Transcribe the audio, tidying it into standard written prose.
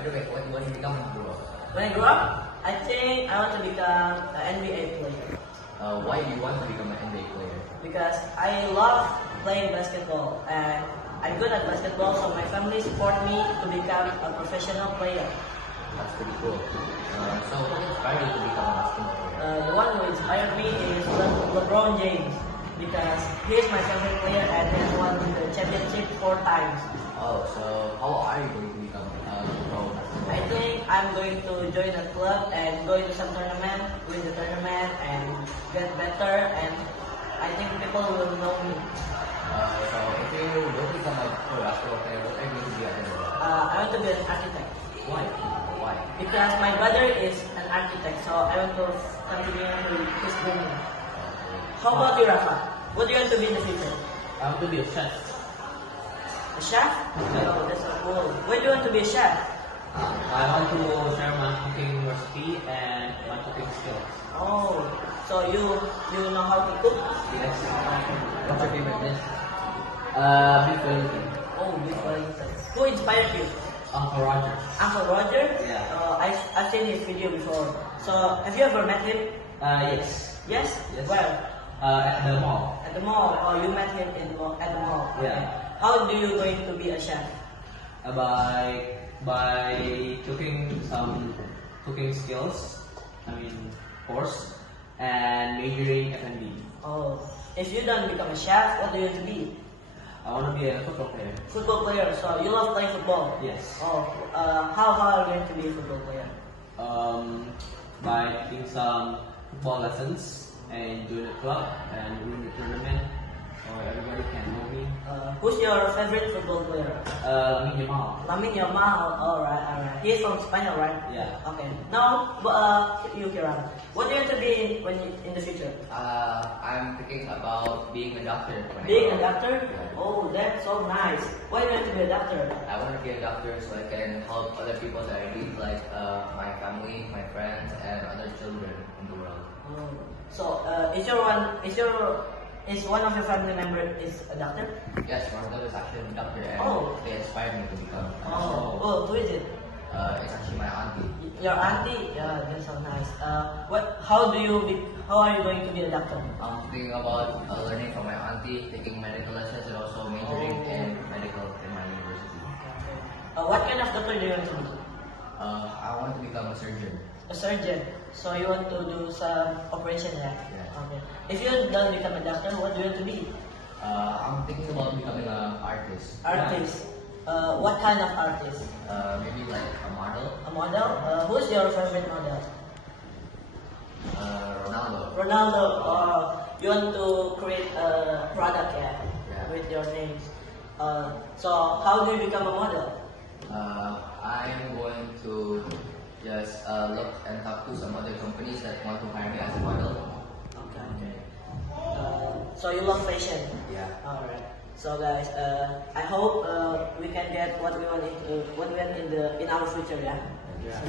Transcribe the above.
By the way, what do you want to become when you grow up? When I grow up, I think I want to become an NBA player. Why do you want to become an NBA player? Because I love playing basketball and I'm good at basketball, so my family support me to become a professional player. That's pretty cool. So what inspired you to become a basketball player? The one who inspired me is LeBron James because he is my favorite player and he has won the championship 4 times. Oh, so how are you going to become a pro basketball? I think I'm going to join a club and go into some tournament, win the tournament and get better, and I think people will know me. So if you don't become a pro basketball player, what are you going to be at the end? I want to be an architect. Why? Why? Because my brother is an architect, so I want to continue with his dream. How about you, Rafa? What do you want to be in the future? I want to be a chef. A chef? Oh, that's so cool. Why do you want to be a chef? I want to share my cooking recipe and my cooking skills. Oh, so you know how to cook? Yes. What's your favorite dish? Beef Wellington. Oh, beef Wellington. Who inspired you? Uncle Roger. Uncle Roger? Yeah. I've seen his video before. So, have you ever met him? Yes. Yes? Yes. Where? At the mall. At the mall. Oh, you met him at the mall. Yeah. How do you going to be a chef? By cooking some cooking skills. Course and majoring F&B. Oh, if you don't become a chef, what do you want to be? I want to be a football player. Football player. So you love playing football. Yes. Oh, how are you going to be a football player? By taking some football lessons and join a club and win the tournament, so everybody can know me. Who's your favorite football player? Lamine Yamal. Lamine Yamal. Alright. He's from Spain, right? Yeah. Okay. Now, you, Kiran. What do you want to be in the future? I'm thinking about being a doctor. when I Being grow a up. doctor? Yeah. Oh, that's so nice. Why do you want to be a doctor? I want to be a doctor so I can help other people that I need, like my family, my friends, and other children in the world. Oh. So, is one of your family members is a doctor? Yes, one of them is actually a doctor, and Oh. they inspired me to become. Oh, who is it? It's actually my auntie. Your auntie? Yeah, that's so nice. How are you going to be a doctor? I'm thinking about learning from my auntie, taking medical lessons, and also majoring in medical in my university. What kind of doctor do you want to be? I want to become a surgeon. A surgeon. So you want to do some operation there? Yeah. Okay. If you don't become a doctor, what do you want to be? I'm thinking about becoming an artist. Artist. What kind of artist? Maybe like a model. A model? Who's your favorite model? Ronaldo. Ronaldo. You want to create a product, yeah, with your names. So how do you become a model? I'm going to just look and talk to some other companies that want to hire me as a model. Okay. So you love fashion. Yeah. Alright. So guys, I hope we can get what we want in our future, yeah. Yeah.